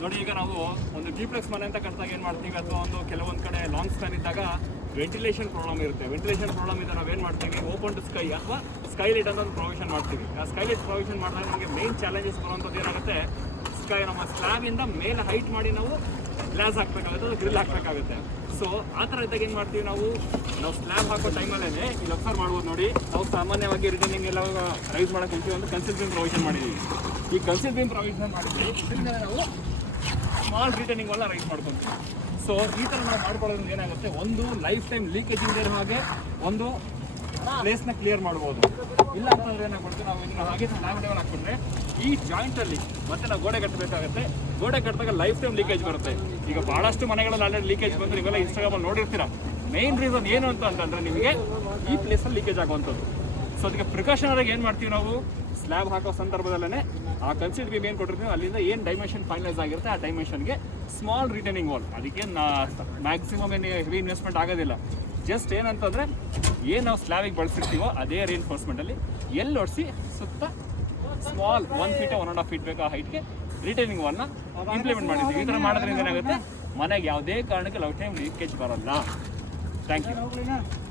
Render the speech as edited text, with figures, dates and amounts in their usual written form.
ನೋಡಿ, ಈಗ ನಾವು ಒಂದು ಡಿಪ್ಲೆಕ್ಸ್ ಮನೆ ಅಂತ ಕಟ್ಟಿದಾಗ ಏನು ಮಾಡ್ತೀವಿ, ಅಥವಾ ಒಂದು ಕೆಲವೊಂದು ಕಡೆ ಲಾಂಗ್ ಸ್ಪ್ಯಾನ್ ಇದ್ದಾಗ ವೆಂಟಿಲೇಷನ್ ಪ್ರಾಬ್ಲಮ್ ಇರುತ್ತೆ. ವೆಂಟಿಲೇಷನ್ ಪ್ರಾಬ್ಲಮ್ ಇದ್ದಾಗ ನಾವೇನು ಮಾಡ್ತೀವಿ, ಓಪನ್ ಟು ಸ್ಕೈ ಅಥವಾ ಸ್ಕೈಲೈಟ್ ಅಂತ ಒಂದು ಪ್ರೊವಿಷನ್ ಮಾಡ್ತೀವಿ. ಆ ಸ್ಕೈಲೈಟ್ ಪ್ರೊವಿಷನ್ ಮಾಡಿದಾಗ ನಮಗೆ ಮೇನ್ ಚಾಲೆಂಜಸ್ ಬರುವಂಥದ್ದು ಏನಾಗುತ್ತೆ, ನಮ್ಮ ಸ್ಲ್ಯಾಬಿಂದ ಮೇಲೆ ಹೈಟ್ ಮಾಡಿ ನಾವು ಗ್ಲಾಸ್ ಹಾಕಬೇಕಾಗುತ್ತೆ, ಅದು ಗ್ರಿಲ್ ಹಾಕಬೇಕಾಗುತ್ತೆ. ಸೊ ಆ ಥರ ಇದ್ದಾಗ ಏನು ಮಾಡ್ತೀವಿ, ನಾವು ಸ್ಲ್ಯಾಬ್ ಹಾಕೋ ಟೈಮಲ್ಲೇ ಇಲ್ಲಿ ಅಬ್ಸರ್ವ್ ಮಾಡ್ಬೋದು. ನೋಡಿ, ನಾವು ಸಾಮಾನ್ಯವಾಗಿ ರಿಟರ್ನಿಂಗ್ ಎಲ್ಲ ರೈಸ್ ಮಾಡೋಕ್ಕೆ ಒಂದು ಕನ್ಸಿಲ್ ಬೀಮ್ ಪ್ರೊವಿಷನ್ ಮಾಡಿದ್ದೀವಿ. ಈ ಕನ್ಸಿಲ್ ಬೀಮ್ ಪ್ರೊವಿಷನ್ ಮಾಡಿದ್ವಿ, ಇದರಿಂದ ನಾವು ಸ್ಮಾಲ್ ರಿಟರ್ನಿಂಗ್ ಎಲ್ಲ ರೈಸ್ ಮಾಡ್ಕೊತೀವಿ. ಸೊ ಈ ಥರ ನಾವು ಮಾಡ್ಕೊಳ್ಳೋದ್ರಿಂದ ಏನಾಗುತ್ತೆ, ಒಂದು ಲೈಫ್ ಟೈಮ್ ಲೀಕೇಜ್ ಇಲ್ಲದೆ ಇರೋ ಹಾಗೆ ಒಂದು ಪ್ಲೇಸ್ನ ಕ್ಲಿಯರ್ ಮಾಡ್ಬೋದು. ಇಲ್ಲ ಅಂತಂದ್ರೆ ಏನಾಗ್ಬಿಡ್ತು, ನಾವು ಇದನ್ನು ಹಾಗೆ ಸ್ಲ್ಯಾಬ್ ಲೆವೆಲ್ ಹಾಕ್ಬಿಟ್ರೆ ಈ ಜಾಯಿಂಟಲ್ಲಿ ಮತ್ತೆ ನಾವು ಗೋಡೆ ಕಟ್ಟಬೇಕಾಗುತ್ತೆ. ಗೋಡೆ ಕಟ್ಟಿದಾಗ ಲೈಫ್ ಟೈಮ್ ಲೀಕೇಜ್ ಬರುತ್ತೆ. ಈಗ ಭಾಳಷ್ಟು ಮನೆಗಳಲ್ಲಿ ಆಲ್ರೆಡಿ ಲೀಕೇಜ್ ಬಂದರೆ ನೀವೆಲ್ಲ ಇನ್ಸ್ಟಾಗ್ರಾಮಲ್ಲಿ ನೋಡಿರ್ತೀರ. ಮೇನ್ ರೀಸನ್ ಏನು ಅಂತಂದ್ರೆ ನಿಮಗೆ ಈ ಪ್ಲೇಸಲ್ಲಿ ಲೀಕೇಜ್ ಆಗುವಂಥದ್ದು. ಸೊ ಅದಕ್ಕೆ ಪ್ರಿಕಾಷನರಾಗಿ ಏನು ಮಾಡ್ತೀವಿ, ನಾವು ಸ್ಲ್ಯಾಬ್ ಹಾಕೋ ಸಂದರ್ಭದಲ್ಲೇ ಆ ಕನ್ಸಿಲ್ ಬೀಮ್ ಏನು ಕೊಟ್ಟಿರ್ತೀವಿ ಅಲ್ಲಿಂದ ಏನು ಡೈಮೆನ್ಷನ್ ಫೈನಲೈಸ್ ಆಗಿರುತ್ತೆ ಆ ಡೈಮೆನ್ಷನ್ಗೆ ಸ್ಮಾಲ್ ರಿಟರ್ನಿಂಗ್ ವಾಲ್. ಅದಕ್ಕೆ ಮ್ಯಾಕ್ಸಿಮಮ್ ಏನು ಹೆವಿ ಇನ್ವೆಸ್ಟ್ಮೆಂಟ್ ಆಗೋದಿಲ್ಲ. ಜಸ್ಟ್ ಏನಂತಂದರೆ ಏನು ನಾವು ಸ್ಲ್ಯಾಬಿಗೆ ಬಳಸಿರ್ತೀವೋ ಅದೇ ರಿಇನ್ಫೋರ್ಸ್ಮೆಂಟಲ್ಲಿ ಎಲ್ಲಿ ಹೊಡಿಸಿ ಸುತ್ತ ಸ್ಮಾಲ್ 1 ಫೀಟ್ 1.5 ಫೀಟ್ ಬೇಕು ಆ ಹೈಟ್ಗೆ ರಿಟರ್ನಿಂಗ್ ವಾಲ್ನ ಇಂಪ್ಲಿಮೆಂಟ್ ಮಾಡಿದ್ದೀವಿ. ಈ ಥರ ಮಾಡೋದ್ರಿಂದ ಏನಾಗುತ್ತೆ, ಮನೆಗೆ ಯಾವುದೇ ಕಾರಣಕ್ಕೆ ಲೈಫ್ ಟೈಮ್ ಲೀಕೇಜ್ ಬರಲ್ಲ. Thank you.